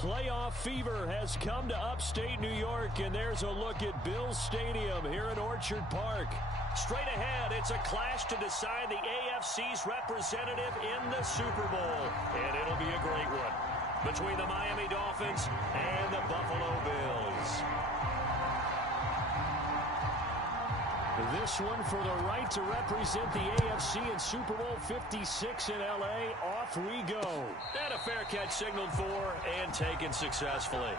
Playoff fever has come to upstate New York, and there's a look at Bills Stadium here in Orchard Park. Straight ahead, it's a clash to decide the AFC's representative in the Super Bowl, and it'll be a great one between the Miami Dolphins and the Buffalo Bills. This one for the right to represent the AFC in Super Bowl 56 in L.A. Off we go. And a fair catch signaled for and taken successfully.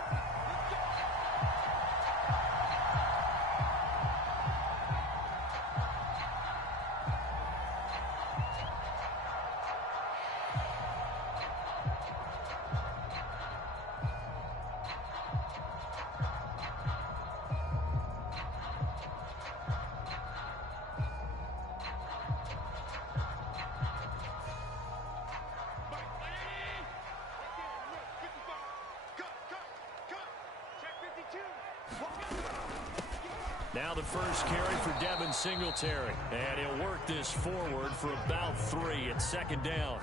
Now the first carry for Devin Singletary. And he'll work this forward for about 3. It's second down.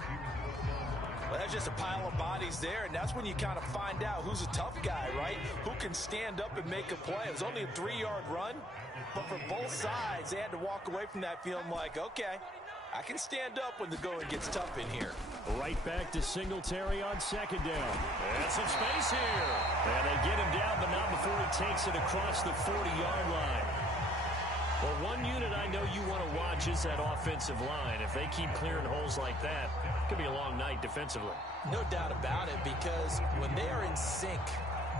Well, that's just a pile of bodies there, and that's when you kind of find out who's a tough guy, right? Who can stand up and make a play. It was only a 3-yard run, but for both sides, they had to walk away from that feeling like, okay, I can stand up when the going gets tough in here. Right back to Singletary on second down. And some space here. And they get him down, but not before he takes it across the 40-yard line. Well, one unit I know you want to watch is that offensive line. If they keep clearing holes like that, it could be a long night defensively. No doubt about it, because when they are in sync,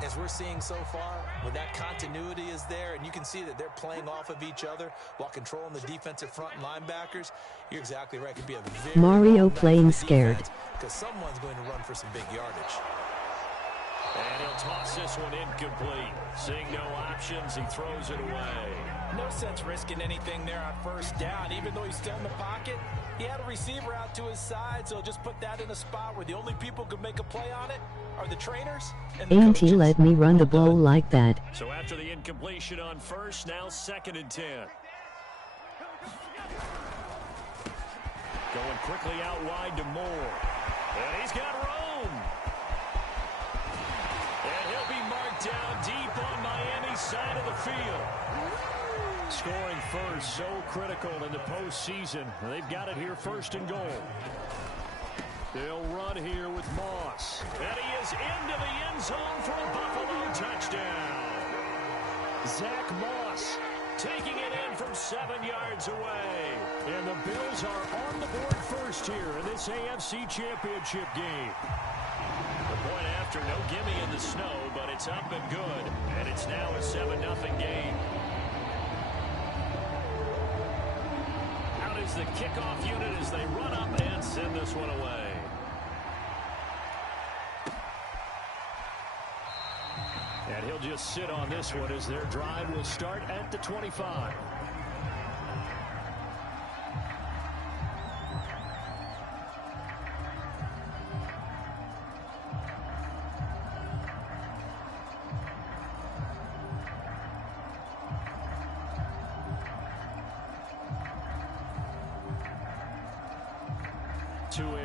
as we're seeing so far, when that continuity is there and you can see that they're playing off of each other while controlling the defensive front linebackers, you're exactly right. It could be a very Mario playing scared. Because someone's going to run for some big yardage. And he'll toss this one incomplete. Seeing no options, he throws it away. No sense risking anything there on first down. Even though he's still in the pocket, he had a receiver out to his side, so just put that in a spot where the only people who can make a play on it are the trainers and the Ain't coaches. he let me run the ball like that? So after the incompletion on first, now second and 10. Going quickly out wide to Moore. And he's got room. And he'll be marked down deep on Miami's side of the field. Scoring first, so critical in the postseason. They've got it here first and goal. They'll run here with Moss. And he is into the end zone for a Buffalo touchdown. Zach Moss taking it in from 7 yards away. And the Bills are on the board first here in this AFC Championship game. The point after, no gimme in the snow, but it's up and good. And it's now a 7-0 game. Out is the kickoff unit as they run up and send this one away. And he'll just sit on this one as their drive will start at the 25.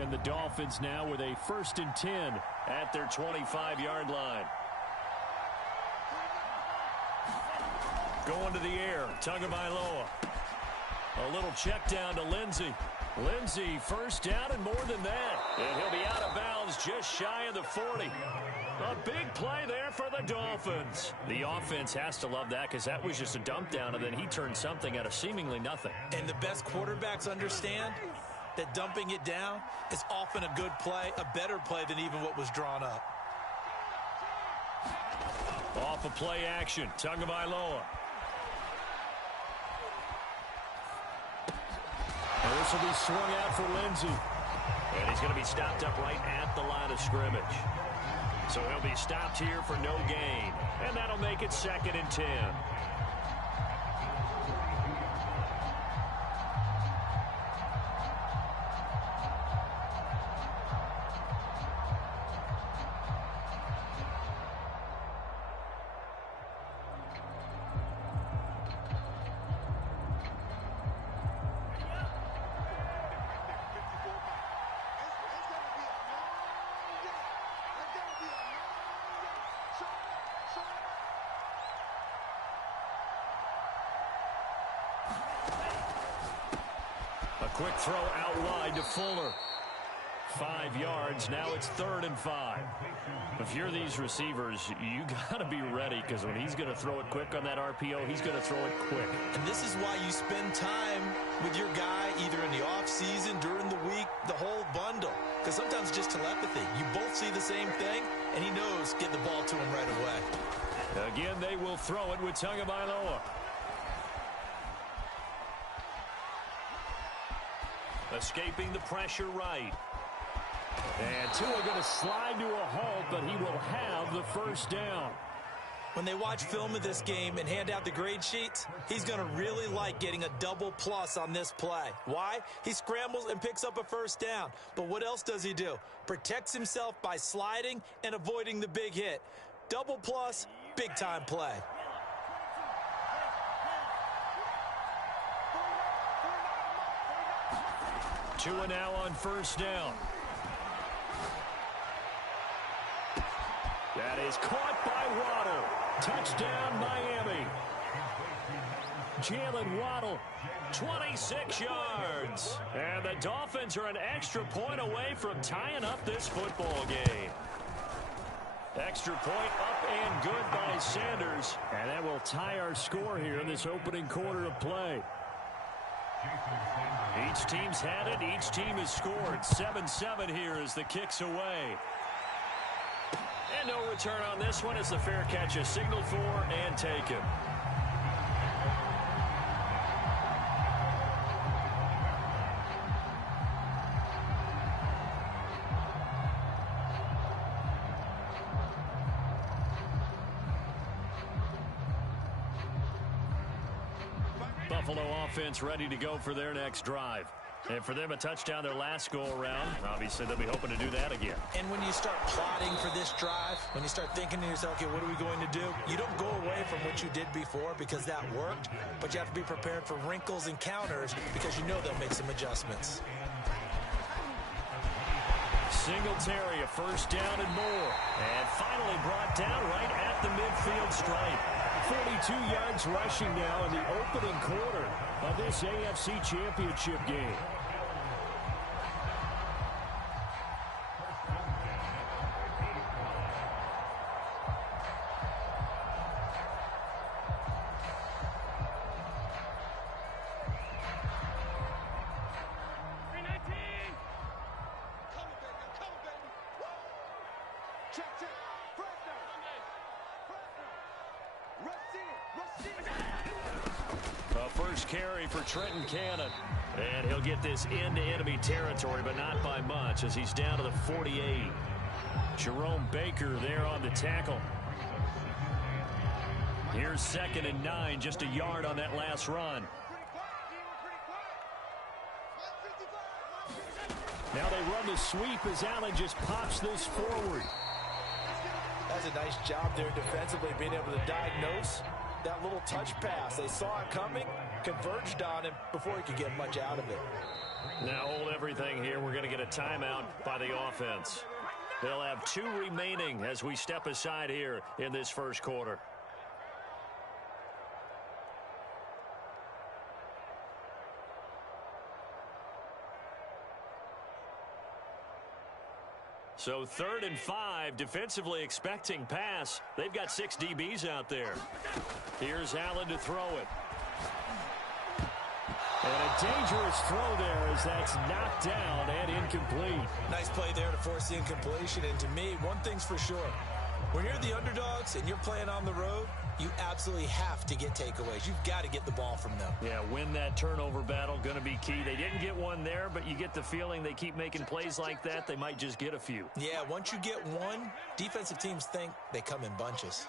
And the Dolphins now with a 1st and 10 at their 25-yard line. Going to the air, Tagovailoa. A little check down to Lindsey. Lindsey first down and more than that. And he'll be out of bounds just shy of the 40. A big play there for the Dolphins. The offense has to love that because that was just a dump down, and then he turned something out of seemingly nothing. And the best quarterbacks understand that dumping it down is often a good play, a better play than even what was drawn up. Off of play action, Tagovailoa. And this will be swung out for Lindsey. And he's going to be stopped up right at the line of scrimmage. So he'll be stopped here for no gain. And that'll make it 2nd and 10. quick throw out wide to Fuller. 5 yards. Now it's 3rd and 5. If you're these receivers, you got to be ready, because when he's going to throw it quick on that RPO, he's going to throw it quick. And this is why you spend time with your guy either in the offseason, during the week, the whole bundle. Because sometimes it's just telepathy. You both see the same thing, and he knows get the ball to him right away. Again, they will throw it with Tagovailoa. Escaping the pressure right. And Tua going to slide to a halt, but he will have the first down. When they watch film of this game and hand out the grade sheets, he's going to really like getting a double plus on this play. Why? He scrambles and picks up a first down. But what else does he do? Protects himself by sliding and avoiding the big hit. Double plus, big time play. Tua now on first down. That is caught by Waddle. Touchdown, Miami. Jalen Waddle, 26 yards. And the Dolphins are an extra point away from tying up this football game. Extra point up and good by Sanders. And that will tie our score here in this opening quarter of play. Each team's had it. Each team has scored. 7-7 here as the kick's away. And no return on this one as the fair catch is signaled for and taken. Buffalo offense ready to go for their next drive. And for them, a touchdown their last go-around. Obviously, they'll be hoping to do that again. And when you start plotting for this drive, when you start thinking to yourself, okay, what are we going to do? You don't go away from what you did before because that worked, but you have to be prepared for wrinkles and counters because you know they'll make some adjustments. Singletary, a first down and more. And finally brought down right at the midfield stripe. 42 yards rushing now in the opening quarter of this AFC Championship game. First carry for Trenton Cannon. And he'll get this into enemy territory, but not by much as he's down to the 48. Jerome Baker there on the tackle. Here's 2nd and 9, just a yard on that last run. Now they run the sweep as Allen just pops this forward. That's a nice job there defensively, being able to diagnose that little touch pass. They saw it coming, converged on him before he could get much out of it. Now hold everything here. We're going to get a timeout by the offense. They'll have 2 remaining as we step aside here in this first quarter. So 3rd and 5, defensively expecting pass. They've got 6 DBs out there. Here's Allen to throw it. And a dangerous throw there as that's knocked down and incomplete. Nice play there to force the incompletion. And to me, one thing's for sure. When you're the underdogs and you're playing on the road, you absolutely have to get takeaways. You've got to get the ball from them. Yeah, win that turnover battle, going to be key. They didn't get one there, but you get the feeling they keep making plays like that, they might just get a few. Yeah, once you get one, defensive teams think they come in bunches.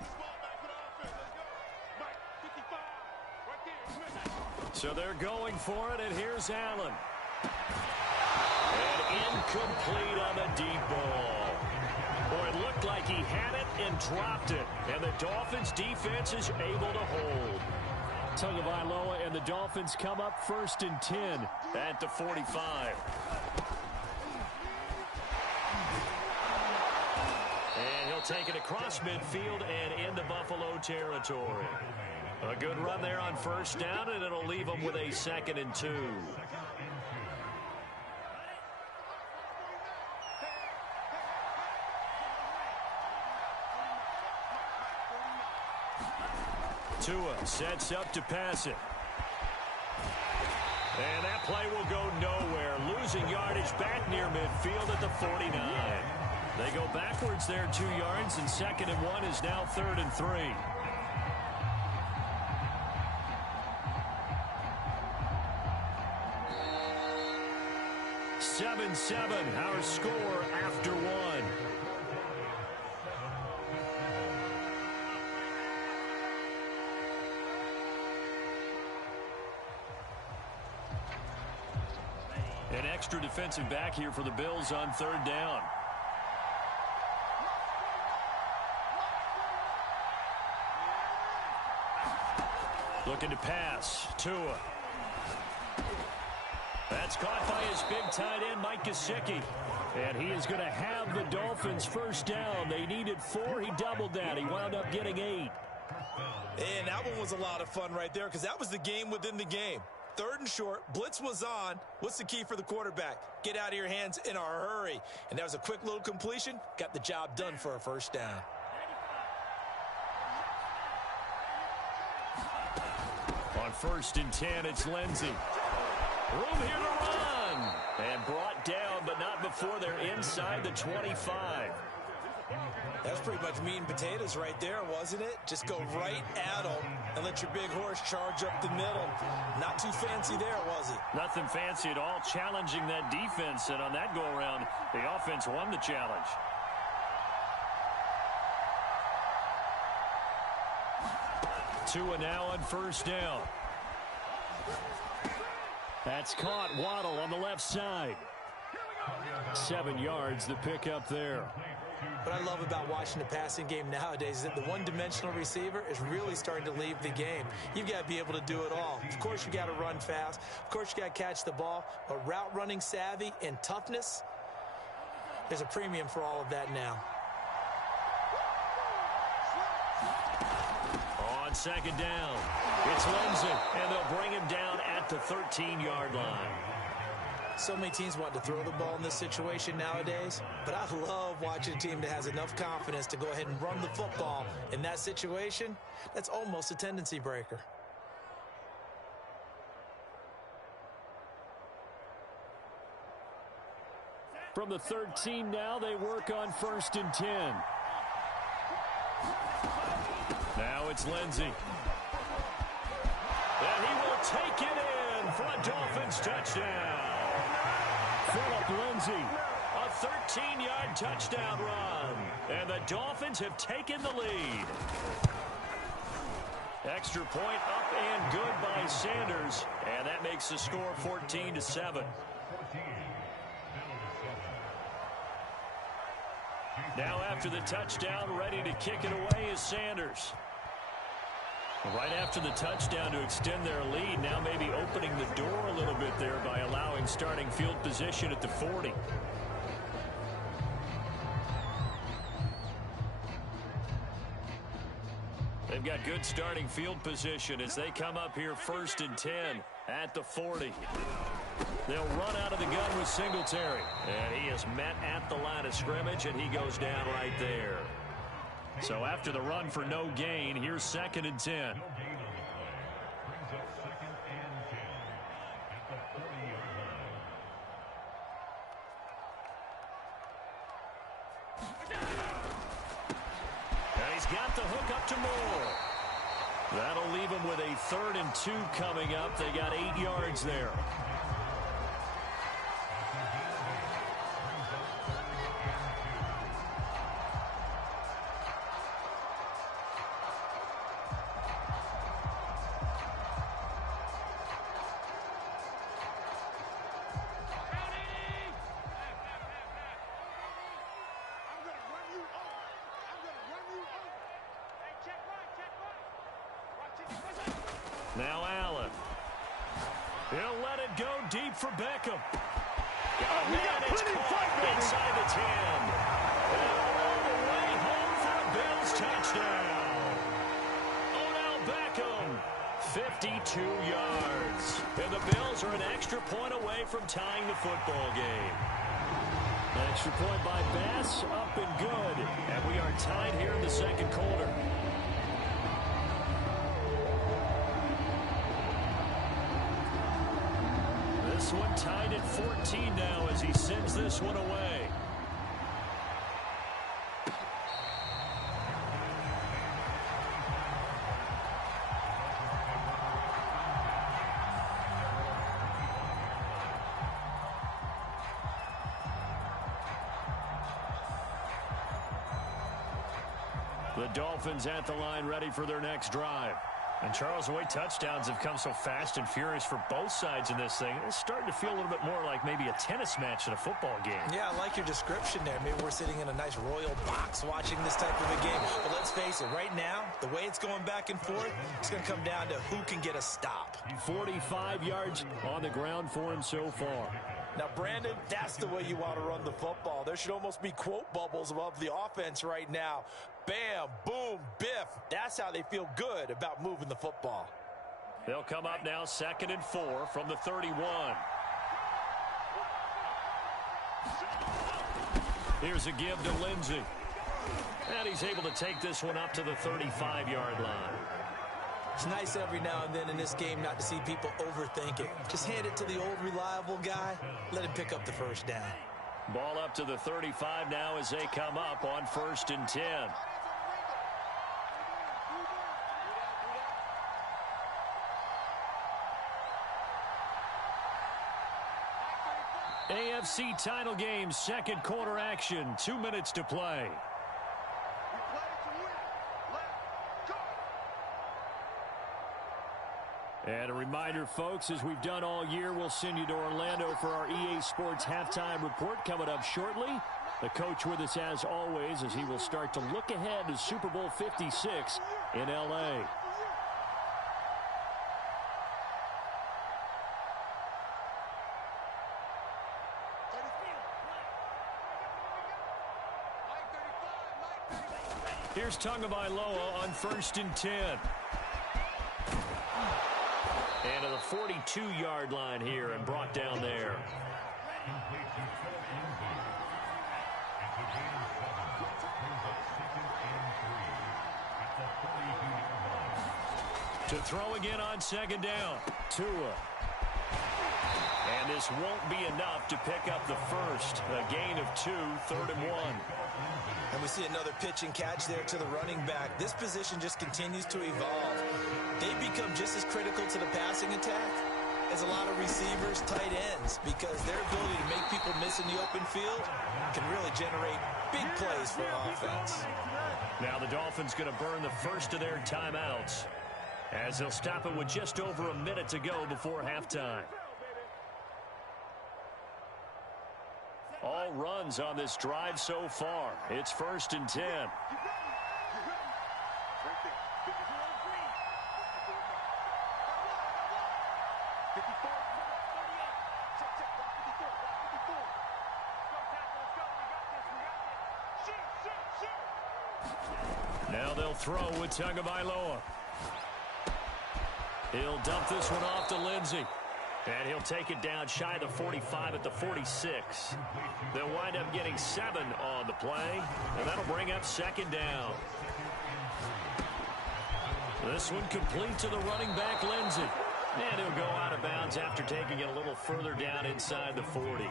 So they're going for it, and here's Allen. And incomplete on the deep ball. Boy, it looked like he had it and dropped it. And the Dolphins defense is able to hold. Tagovailoa and the Dolphins come up 1st and 10 at the 45. And he'll take it across midfield and into Buffalo territory. A good run there on first down, and it'll leave them with a 2nd and 2. Tua sets up to pass it. And that play will go nowhere. Losing yardage back near midfield at the 49. They go backwards there 2 yards, and 2nd and 1 is now 3rd and 3. Seven, our score after 1. An extra defensive back here for the Bills on 3rd down. Looking to pass. Tua. That's caught by his big tight end, Mike Gesicki. And he is going to have the Dolphins 1st down. They needed 4. He doubled that. He wound up getting 8. And that one was a lot of fun right there because that was the game within the game. 3rd and short. Blitz was on. What's the key for the quarterback? Get out of your hands in a hurry. And that was a quick little completion. Got the job done for a 1st down. On 1st and 10, it's Lindsey. Room here to run. And brought down, but not before they're inside the 25. That's pretty much meat and potatoes right there, wasn't it? Just go right at them and let your big horse charge up the middle. Not too fancy there, was it? Nothing fancy at all, challenging that defense. And on that go-around, the offense won the challenge. Tua now on 1st down. That's caught. Waddle on the left side. 7 yards, the pickup there. What I love about watching the passing game nowadays is that the one-dimensional receiver is really starting to leave the game. You've got to be able to do it all. Of course, you got to run fast. Of course, you got to catch the ball. But route running savvy and toughness, there's a premium for all of that now. On 2nd down, it's Lindsey, and they'll bring him down at the 13-yard line. So many teams want to throw the ball in this situation nowadays, but I love watching a team that has enough confidence to go ahead and run the football. In that situation, that's almost a tendency breaker. From the 13 now, they work on 1st and 10. Now it's Lindsey. And he will take it in for a Dolphins touchdown. Phillip Lindsey, a 13-yard touchdown run. And the Dolphins have taken the lead. Extra point up and good by Sanders. And that makes the score 14-7. Now after the touchdown, ready to kick it away is Sanders. Right after the touchdown to extend their lead, now maybe opening the door a little bit there by allowing starting field position at the 40. They've got good starting field position as they come up here 1st and 10 at the 40. They'll run out of the gun with Singletary. And he is met at the line of scrimmage, and he goes down right there. So after the run for no gain, here's 2nd and 10. And he's got the hook up to Moore. That'll leave him with a 3rd and 2 coming up. They got 8 yards there. Now Allen. He'll let it go deep for Beckham. Got it, it's caught inside the 10. And all the way home for a Bills touchdown. Odell Beckham, 52 yards. And the Bills are an extra point away from tying the football game. An extra point by Bass, up and good. And we are tied here in the 2nd quarter. one tied at 14 now as he sends this one away. The Dolphins at the line ready for their next drive. And Charles, the way touchdowns have come so fast and furious for both sides in this thing, it's starting to feel a little bit more like maybe a tennis match in a football game. Yeah, I like your description there. Maybe we're sitting in a nice royal box watching this type of a game. But let's face it, right now, the way it's going back and forth, it's going to come down to who can get a stop. 45 yards on the ground for him so far. Now, Brandon, that's the way you want to run the football. There should almost be quote bubbles above the offense right now. Bam, boom, biff. That's how they feel good about moving the football. They'll come up now 2nd and 4 from the 31. Here's a give to Lindsey. And he's able to take this one up to the 35-yard line. It's nice every now and then in this game not to see people overthink it. Just hand it to the old reliable guy. Let him pick up the first down. Ball up to the 35 now as they come up on 1st and 10. AFC title game, second quarter action, 2 minutes to play. And a reminder, folks, as we've done all year, we'll send you to Orlando for our EA Sports halftime report coming up shortly. The coach with us as always as he will start to look ahead to Super Bowl 56 in L.A. Here's Tagovailoa on 1st and 10. And to the 42-yard line here and brought down there. To throw again on 2nd down. Tua. And this won't be enough to pick up the first. A gain of 2, 3rd and 1. And we see another pitch and catch there to the running back. This position just continues to evolve. They become just as critical to the passing attack as a lot of receivers, tight ends, because their ability to make people miss in the open field can really generate big plays for offense. Now the Dolphins going to burn the first of their timeouts as they'll stop it with just over a minute to go before halftime. All runs on this drive so far. It's 1st and 10. Now they'll throw with Tagovailoa. He'll dump this one off to Lindsey. And he'll take it down shy of the 45 at the 46. They'll wind up getting 7 on the play, and that'll bring up 2nd down. This one complete to the running back, Lindsey. And he'll go out of bounds after taking it a little further down inside the 40.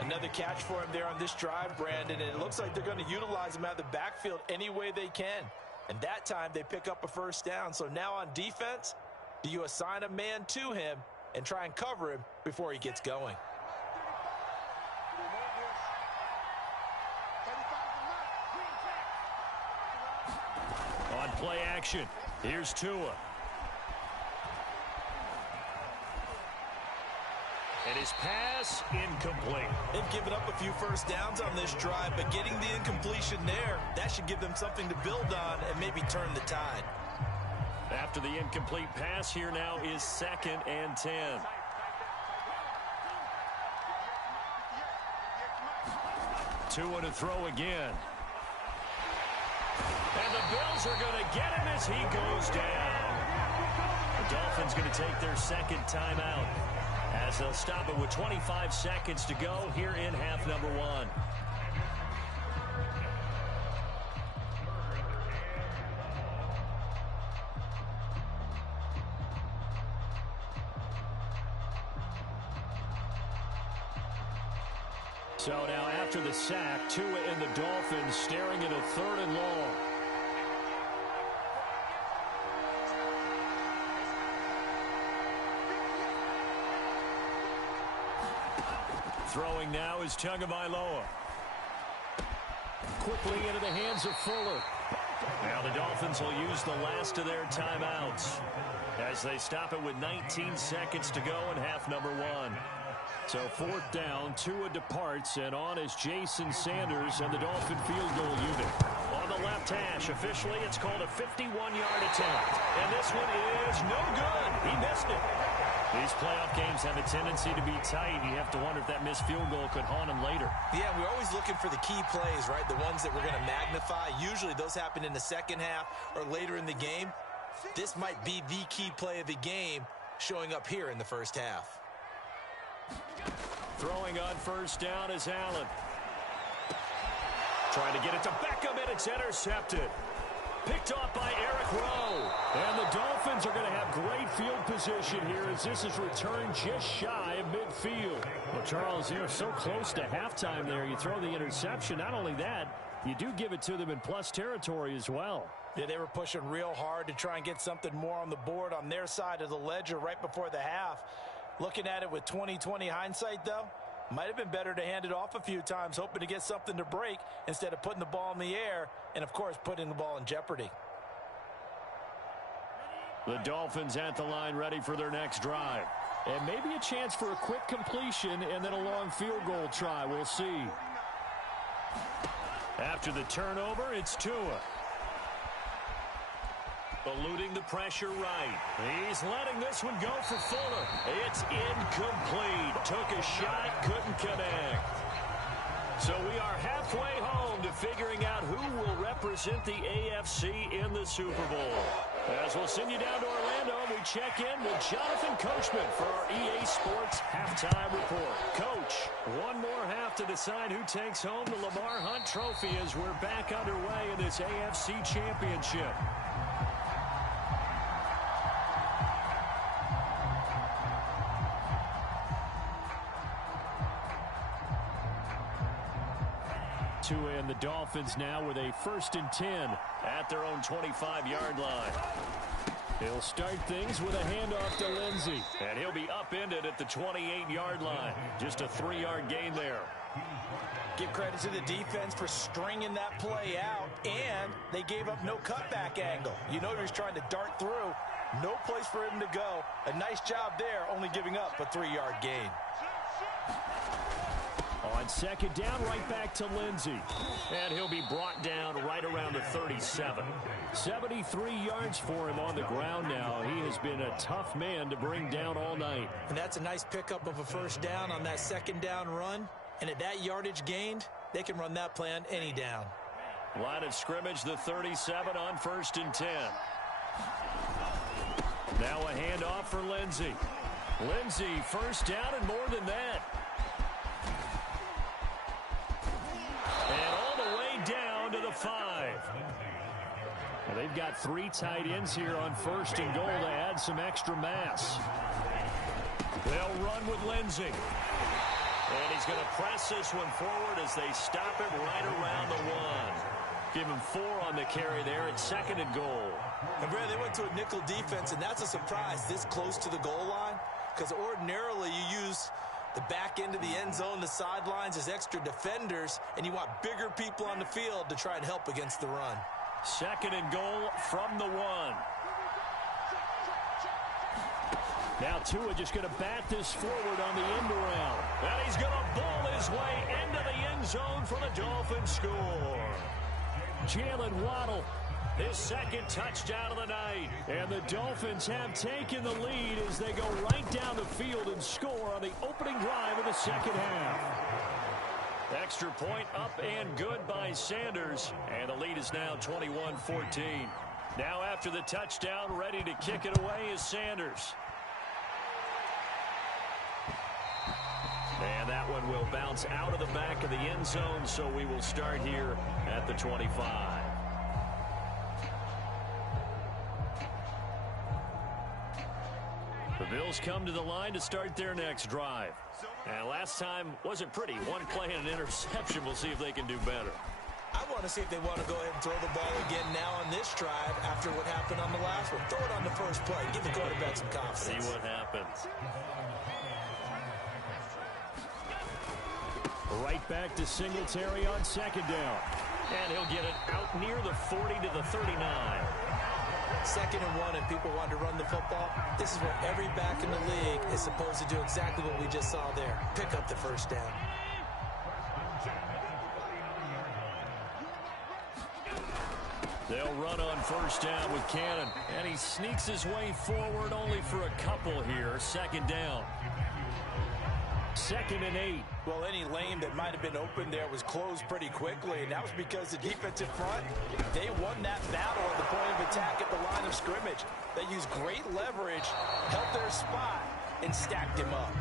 Another catch for him there on this drive, Brandon, and it looks like they're going to utilize him out of the backfield any way they can. And that time they pick up a first down. So now on defense, do you assign a man to him and try and cover him before he gets going? On play action, here's Tua. And his pass incomplete. They've given up a few first downs on this drive, but getting the incompletion there, that should give them something to build on and maybe turn the tide. After the incomplete pass, here now is 2nd and 10. Tua to throw again. And the Bills are going to get him as he goes down. The Dolphins going to take their 2nd timeout as they'll stop it with 25 seconds to go here in half number 1. So now after the sack, Tua and the Dolphins staring at a 3rd and long. Throwing now is Tagovailoa. Quickly into the hands of Fuller. Now the Dolphins will use the last of their timeouts as they stop it with 19 seconds to go in half number 1. So 4th down, Tua departs, and on is Jason Sanders and the Dolphin field goal unit. On the left hash, officially it's called a 51-yard attempt. And this one is no good. He missed it. These playoff games have a tendency to be tight. You have to wonder if that missed field goal could haunt him later. Yeah, we're always looking for the key plays, right? The ones that we're going to magnify. Usually those happen in the second half or later in the game. This might be the key play of the game showing up here in the first half. Throwing on 1st down is Allen. Trying to get it to Beckham, and it's intercepted. Picked off by Eric Rowe. And the Dolphins are going to have great field position here as this is returned just shy of midfield. Well, Charles, they're so close to halftime there. You throw the interception. Not only that, you do give it to them in plus territory as well. Yeah, they were pushing real hard to try and get something more on the board on their side of the ledger right before the half. Looking at it with 20/20 hindsight, though, might have been better to hand it off a few times, hoping to get something to break instead of putting the ball in the air and, of course, putting the ball in jeopardy. The Dolphins at the line ready for their next drive. And maybe a chance for a quick completion and then a long field goal try. We'll see. After the turnover, it's Tua. Eluding the pressure right. He's letting this one go for Fuller. It's incomplete. Took a shot, couldn't connect. So we are halfway home to figuring out who will represent the AFC in the Super Bowl. As we'll send you down to Orlando, we check in with Jonathan Coachman for our EA Sports Halftime Report. Coach, one more half to decide who takes home the Lamar Hunt Trophy as we're back underway in this AFC Championship. Tua and the Dolphins now with a 1st and 10 at their own 25-yard line. He'll start things with a handoff to Lindsey, and he'll be upended at the 28-yard line. Just a 3-yard gain there. Give credit to the defense for stringing that play out, and they gave up no cutback angle. You know he was trying to dart through. No place for him to go. A nice job there, only giving up a 3-yard gain. On 2nd down, right back to Lindsey. And he'll be brought down right around the 37. 73 yards for him on the ground now. He has been a tough man to bring down all night. And that's a nice pickup of a 1st down on that 2nd down run. And at that yardage gained, they can run that play on any down. Line of scrimmage, the 37 on 1st and 10. Now a handoff for Lindsey. Lindsey, 1st down and more than that. And all the way down to the 5. Well, they've got 3 tight ends here on 1st and goal to add some extra mass. They'll run with Lindsey. And he's going to press this one forward as they stop it right around the 1. Give him 4 on the carry there at 2nd and goal. And Brad, they went to a nickel defense, and that's a surprise this close to the goal line, because ordinarily you use the back end of the end zone, the sidelines as extra defenders, and you want bigger people on the field to try and help against the run. 2nd and goal from the 1. Now Tua just going to bat this forward on the end around. And he's going to ball his way into the end zone for the Dolphins score. Jalen Waddle, his 2nd touchdown of the night. And the Dolphins have taken the lead as they go right down the field and score on the opening drive of the 2nd half. Extra point up and good by Sanders. And the lead is now 21-14. Now after the touchdown, ready to kick it away is Sanders. And that one will bounce out of the back of the end zone, so we will start here at the 25. The Bills come to the line to start their next drive. And last time wasn't pretty. One play and an interception. We'll see if they can do better. I want to see if they want to go ahead and throw the ball again now on this drive after what happened on the last one. Throw it on the first play. Give the quarterback some confidence. See what happens. Right back to Singletary on second down. And he'll get it out near the 40 to the 39. 2nd and 1 and people want to run the football. This is where every back in the league is supposed to do exactly what we just saw there. Pick up the first down. They'll run on first down with Cannon. And he sneaks his way forward only for a couple here. 2nd down. 2nd and 8. Well, any lane that might have been open there was closed pretty quickly, and that was because the defensive front, they won that battle at the point of attack at the line of scrimmage. They used great leverage, held their spot, and stacked him up.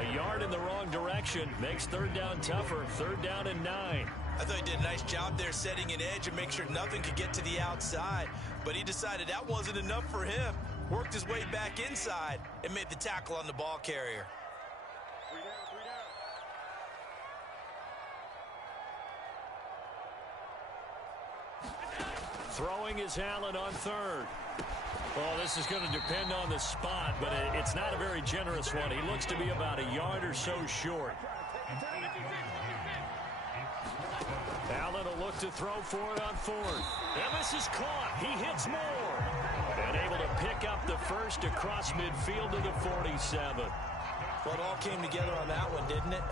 A yard in the wrong direction makes 3rd down tougher. 3rd down and 9. I thought he did a nice job there setting an edge and make sure nothing could get to the outside, but he decided that wasn't enough for him. Worked his way back inside and made the tackle on the ball carrier. Throwing is Allen on 3rd. Well, this is going to depend on the spot, but it's not a very generous one. He looks to be about a yard or so short. Allen will look to throw for it on 4th. And this is caught. He hits more. And able to pick up the first across midfield to the 47. Well, it all came together on that one, didn't it?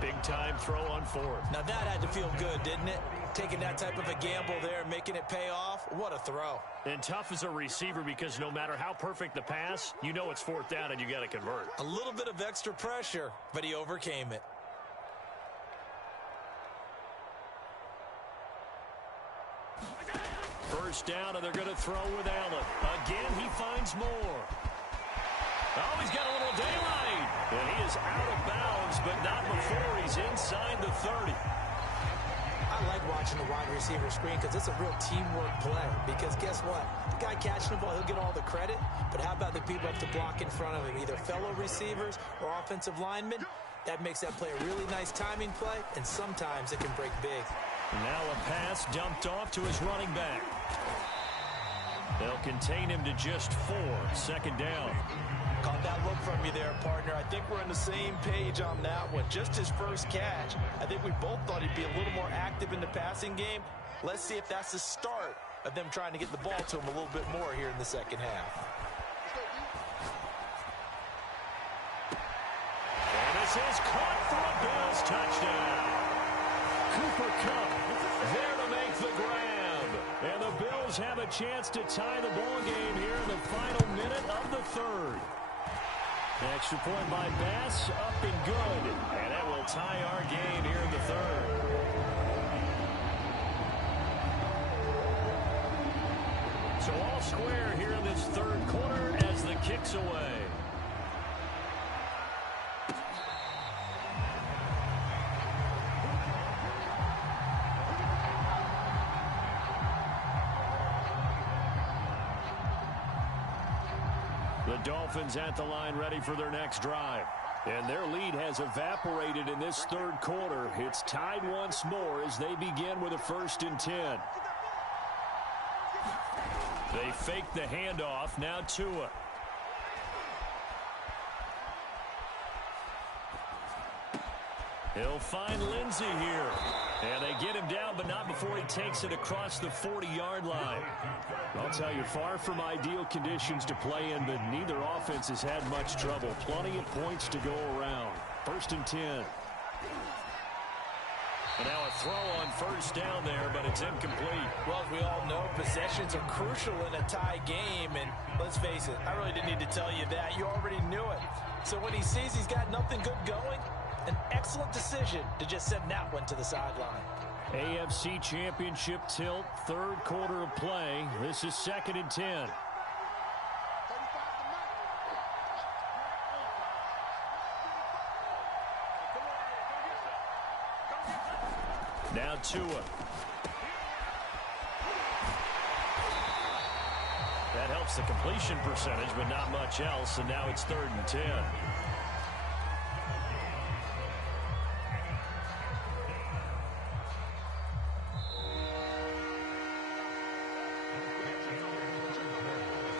Big time throw on 4th. Now that had to feel good, didn't it? Taking that type of a gamble there, making it pay off. What a throw. And tough as a receiver because no matter how perfect the pass, you know it's 4th down and you got to convert. A little bit of extra pressure, but he overcame it. First down, and they're going to throw with Allen. Again, he finds more. Oh, he's got a little daylight. And he is out of bounds, but not before he's inside the 30. I like watching the wide receiver screen because it's a real teamwork play. Because guess what? The guy catching the ball, he'll get all the credit. But how about the people up to block in front of him? Either fellow receivers or offensive linemen. That makes that play a really nice timing play, and sometimes it can break big. Now a pass dumped off to his running back. They'll contain him to just 4. 2nd down. Caught that look from you there, partner. I think we're on the same page on that one. Just his first catch. I think we both thought he'd be a little more active in the passing game. Let's see if that's the start of them trying to get the ball to him a little bit more here in the second half. And this is caught for a Bills touchdown. Cooper Kupp there to make the grab. And the Bills have a chance to tie the ball game here in the final minute of the 3rd. Extra point by Bass, up and good. And that will tie our game here in the 3rd. So all square here in this 3rd quarter as the kick's away. The Dolphins at the line ready for their next drive. And their lead has evaporated in this 3rd quarter. It's tied once more as they begin with a 1st and 10. They fake the handoff. Now Tua. He'll find Lindsey here. And they get him down, but not before he takes it across the 40-yard line. I'll tell you, far from ideal conditions to play in, but neither offense has had much trouble. Plenty of points to go around. 1st and 10. And now a throw on first down there, but it's incomplete. Well, as we all know, possessions are crucial in a tie game. And let's face it, I really didn't need to tell you that. You already knew it. So when he sees he's got nothing good going, an excellent decision to just send that one to the sideline. AFC Championship tilt, 3rd quarter of play. This is 2nd and 10. Now Tua. That helps the completion percentage, but not much else, and now it's 3rd and 10.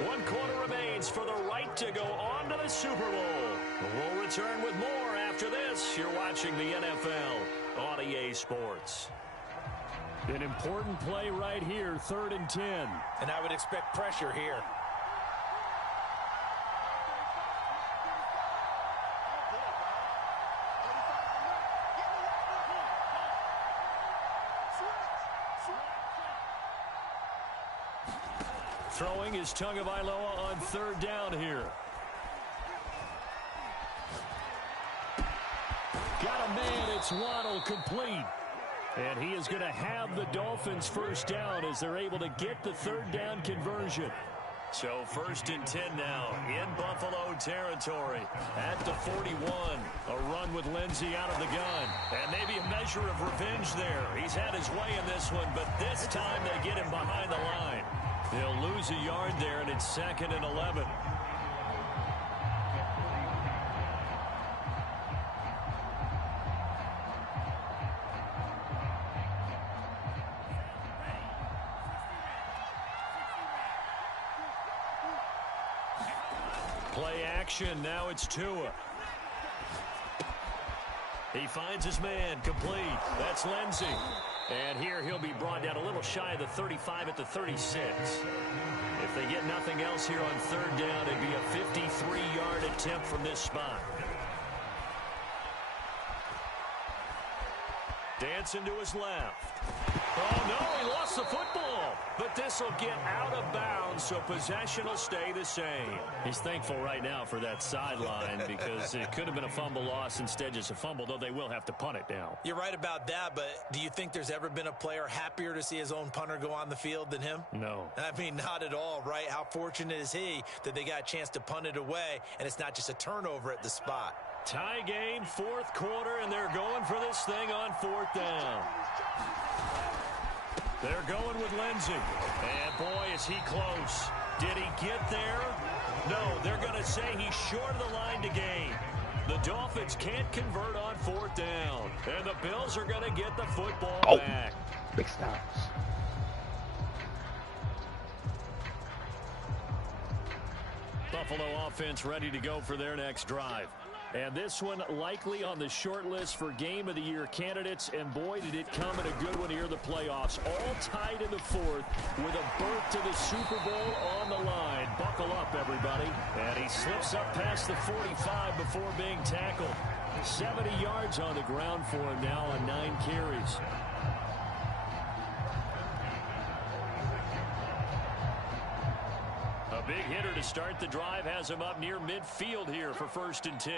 One quarter remains for the right to go on to the Super Bowl. We'll return with more after this. You're watching the NFL on EA Sports. An important play right here, 3rd and 10. And I would expect pressure here. Throwing is Tagovailoa on 3rd down here. Got a man, it's Waddle, complete. And he is going to have the Dolphins 1st down as they're able to get the 3rd down conversion. So 1st and 10 now in Buffalo territory at the 41. A run with Lindsey out of the gun. And maybe a measure of revenge there. He's had his way in this one, but this time they get him behind the line. They'll lose a yard there, and it's 2nd and 11. Play action, now it's Tua. He finds his man, complete. That's Lindsey. And here he'll be brought down a little shy of the 35 at the 36. If they get nothing else here on 3rd down, it'd be a 53-yard attempt from this spot. Dancing to his left. Oh, no, he lost the football. But this will get out of bounds, so possession will stay the same. He's thankful right now for that sideline because it could have been a fumble loss, instead just a fumble, though they will have to punt it now. You're right about that, but do you think there's ever been a player happier to see his own punter go on the field than him? No. I mean, not at all, right? How fortunate is he that they got a chance to punt it away, and it's not just a turnover at the spot. Tie game, 4th quarter, and they're going for this thing on 4th down. They're going with Lindsey. And, boy, is he close. Did he get there? No, they're going to say he's short of the line to gain. The Dolphins can't convert on 4th down. And the Bills are going to get the football back. Big stops. Buffalo offense ready to go for their next drive. And this one likely on the short list for Game of the Year candidates. And boy, did it come in a good one here in the playoffs. All tied in the 4th with a berth to the Super Bowl on the line. Buckle up, everybody. And he slips up past the 45 before being tackled. 70 yards on the ground for him now on 9 carries. A big hitter to start the drive has him up near midfield here for 1st and 10.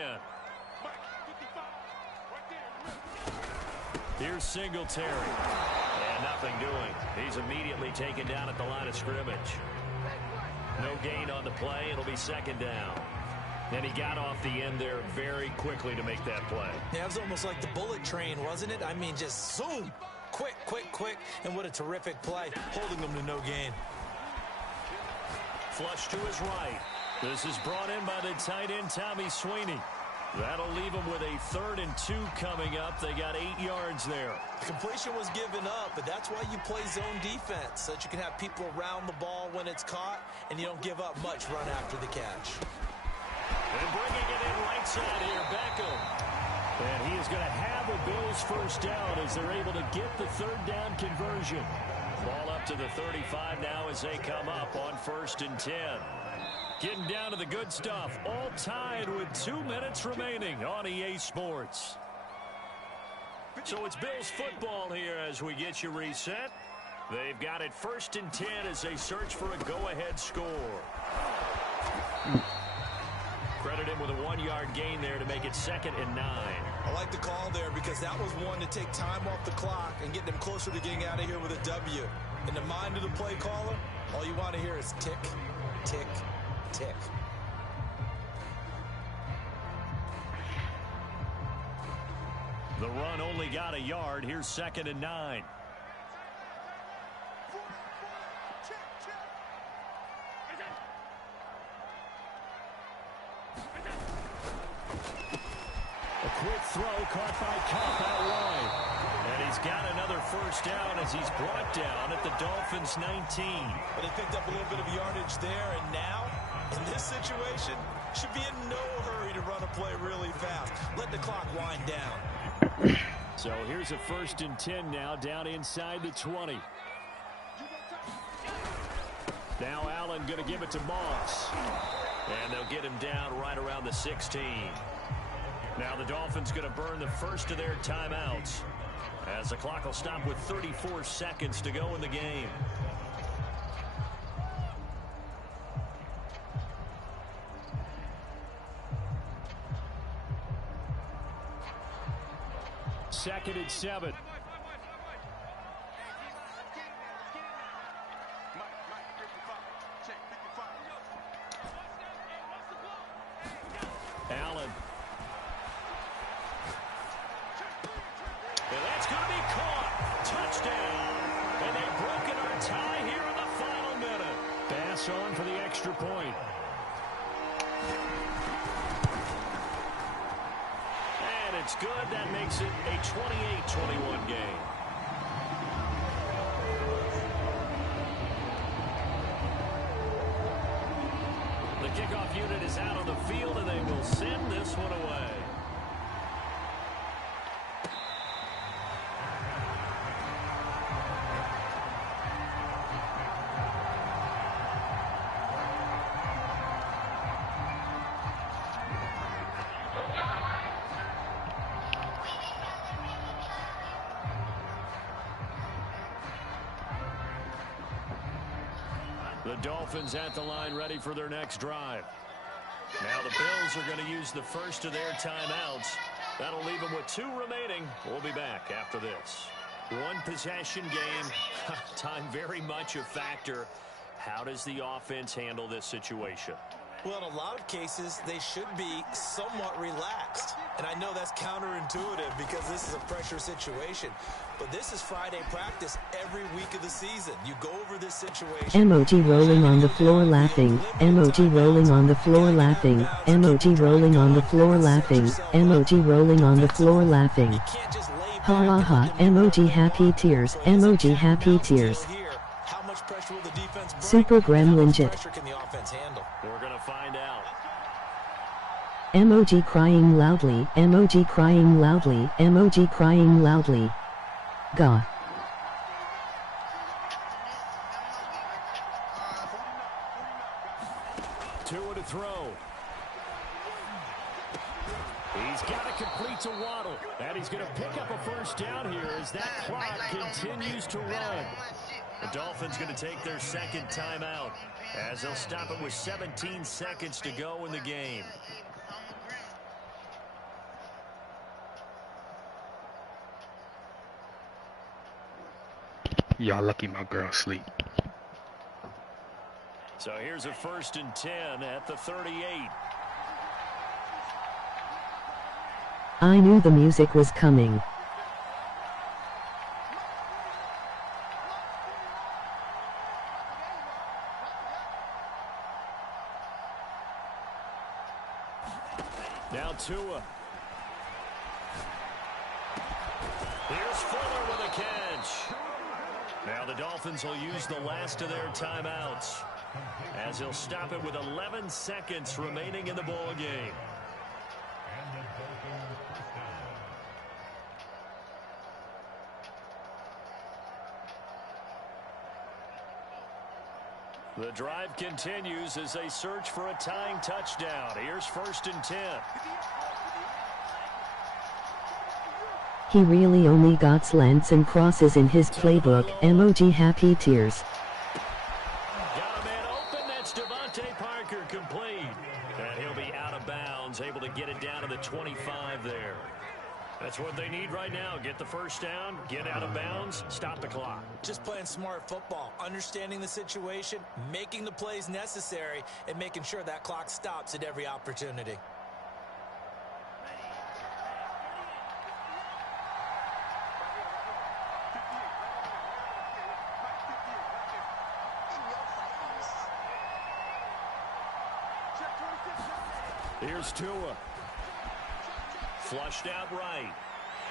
Here's Singletary. And nothing doing. He's immediately taken down at the line of scrimmage. No gain on the play. It'll be 2nd down. And he got off the end there very quickly to make that play. Yeah, it was almost like the bullet train, wasn't it? I mean, just zoom. Quick, quick, quick. And what a terrific play, holding them to no gain. Flush to his right. This is brought in by the tight end, Tommy Sweeney. That'll leave them with a 3rd and 2 coming up. They got 8 yards there. The completion was given up, but that's why you play zone defense, so that you can have people around the ball when it's caught, and you don't give up much run after the catch. And bringing it in right side here, Beckham. And he is going to have a Bills 1st down as they're able to get the 3rd down conversion. Ball up to the 35 now as they come up on 1st and 10. Getting down to the good stuff. All tied with 2 minutes remaining on EA Sports. So it's Bills football here as we get you reset. They've got it 1st and 10 as they search for a go-ahead score. Credit him with a 1-yard gain there to make it 2nd and 9. I like the call there because that was one to take time off the clock and get them closer to getting out of here with a W. In the mind of the play caller, all you want to hear is tick, tick, tick. The run only got a yard. Here's 2nd and 9. A quick throw caught by Cup out wide. And he's got another first down as he's brought down at the Dolphins' 19. But they picked up a little bit of yardage there, and now, in this situation, should be in no hurry to run a play really fast. Let the clock wind down. So here's a 1st and 10 now, down inside the 20. Now Allen going to give it to Moss. And they'll get him down right around the 16. Now the Dolphins going to burn the first of their timeouts, as the clock will stop with 34 seconds to go in the game. Second and 7. Allen. And that's going to be caught. Touchdown. And they've broken our tie here in the final minute. Pass on for the extra point. And it's good. That makes it a 28-21 game. The kickoff unit is out on the field, and they will send this one away. The Dolphins at the line, ready for their next drive. Now the Bills are going to use the first of their timeouts. That'll leave them with 2 remaining. We'll be back after this. One possession game. Time very much a factor. How does the offense handle this situation? Well, in a lot of cases, they should be somewhat relaxed. And I know that's counterintuitive because this is a pressure situation. But this is Friday practice every week of the season. You go over this situation. Emoji rolling on the floor laughing. Emoji rolling on the floor laughing. Emoji rolling on the floor laughing. Emoji rolling on the floor laughing. Ha ha ha. Emoji happy tears. Emoji happy tears. Super gremlin jit. We're going to find out. Emoji crying loudly. Emoji crying loudly. Emoji crying loudly. Gah. Tua to throw. He's got to complete to Waddle. And he's going to pick up a first down here as that clock continues to run. The Dolphins going to take their second timeout as they'll stop it with 17 seconds to go in the game. Y'all lucky my girl sleep. So here's a 1st and 10 at the 38. I knew the music was coming. Now Tua. Here's Fuller with a catch. Now the Dolphins will use the last of their timeouts as he'll stop it with 11 seconds remaining in the ball game. The drive continues as they search for a tying touchdown. Here's 1st and 10. He really only got slants and crosses in his playbook. Emoji happy tears. Got a man open. That's Devontae Parker complete. And he'll be out of bounds, able to get it down to the 25 there. That's what they need right now. Get the first down, get out of bounds, stop the clock. Just playing smart football, understanding the situation, making the plays necessary, and making sure that clock stops at every opportunity. Here's Tua. Flushed out right.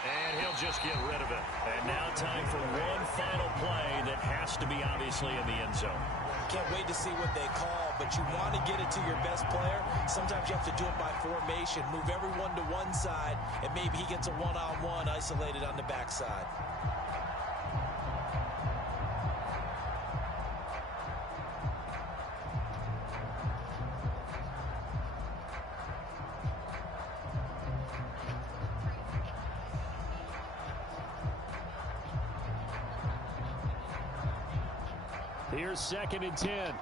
And he'll just get rid of it. And now time for one final play that has to be obviously in the end zone. Can't wait to see what they call, but you want to get it to your best player. Sometimes you have to do it by formation. Move everyone to one side, and maybe he gets a one-on-one isolated on the backside. Here's 2nd and 10.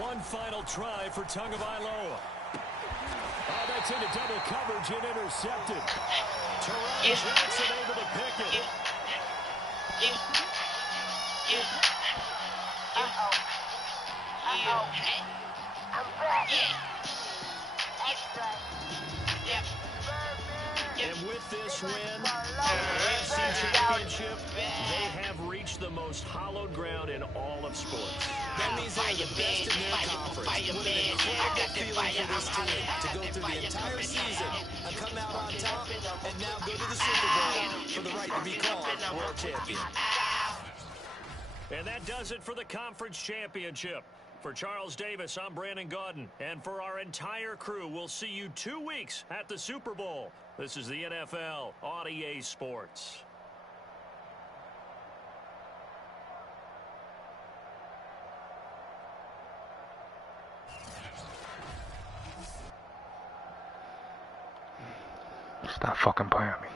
One final try for Tagovailoa. Oh, that's into double coverage and intercepted. Terrell Johnson able to pick it. And with this win, AFC Championship, they have reached the most hallowed ground in all of sports. That means they're the best in their conference. What an incredible feeling for this team to go through the entire season and come out on top and now go to the Super Bowl for the right to be called world champion. And that does it for the conference championship. For Charles Davis, I'm Brandon Gaudin. And for our entire crew, we'll see you 2 weeks at the Super Bowl. This is the NFL on EA Sports. Stop fucking playing with me.